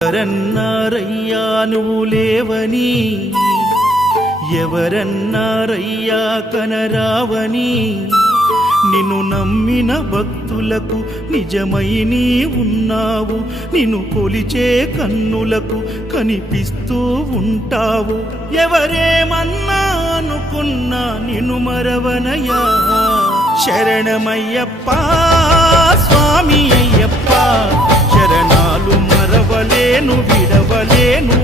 ఎవరన్నారయ్యా నువ్వు లేవని, ఎవరన్నారయ్యా కనరావని, నిన్ను నమ్మిన భక్తులకు నిజమై నీ ఉన్నావు, నిన్ను కొలిచే కన్నులకు కనిపిస్తూ ఉంటావు. ఎవరేమన్నా అనుకున్నా నిన్ను మరవనయ్యా. శరణమయ్యప్ప స్వామి అయ్యప్ప, శరణాలు మరవలేను విడవలేను.